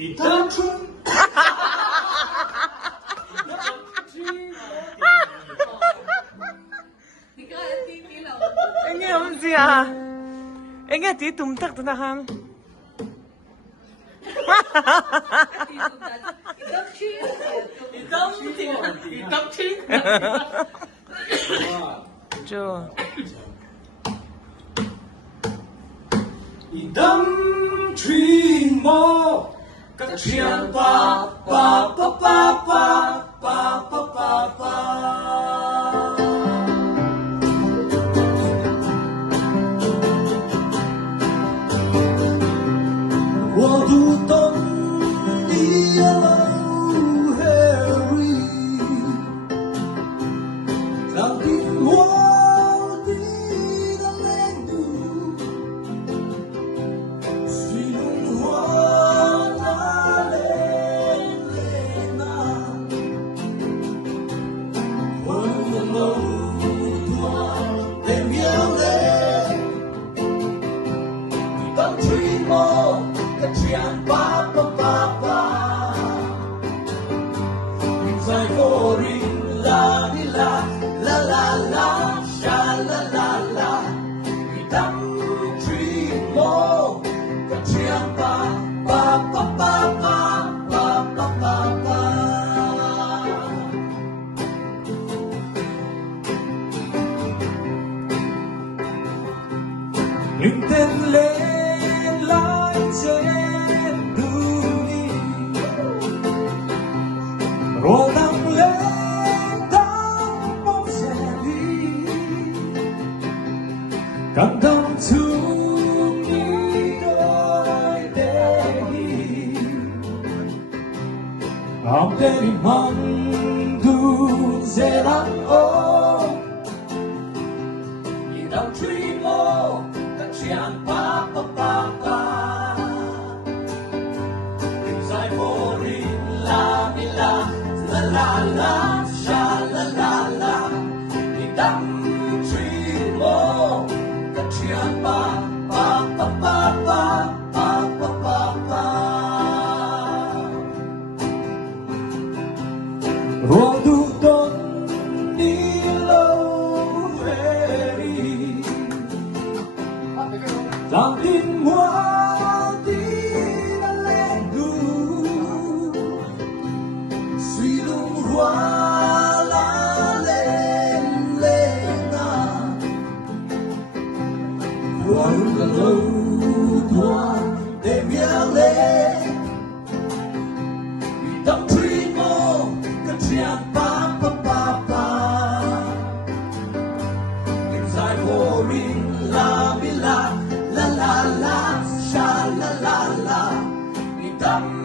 이땀춘 Anh nghe không gì à? Anh nghe tí tùm tắc tùm tắc hăng. 이땀친 Chưa. 이땀춘 뭐 까치안 빠빠빠빠빠빠빠빠我读懂你的Harry，当听我的泪珠，水中花那泪那，我的路途的秒泪，你当吹我。Kecian papa Insai korin la di la la la la sha la la la Idam trimo Kecian papa Những tên lên lại trên đường đi rồi nắng lên đám bóng xe đi cảm động chung đi đôi để đi ông để đi mong du dễ lắm ô nhìn đau truy mô Kecian papa Insai korin la di la la la la sha la la la Idam trimo Kecian papa Ruang duduk di Loweri Đang tin hoa tin lên đủ suy lung hoa la lên lên à hoa là lâu hoa để miếng lên vì tâm truy mô cái chuyện pa pa pa pa đêm dài vô rin la mi la la la la sha la la la Idam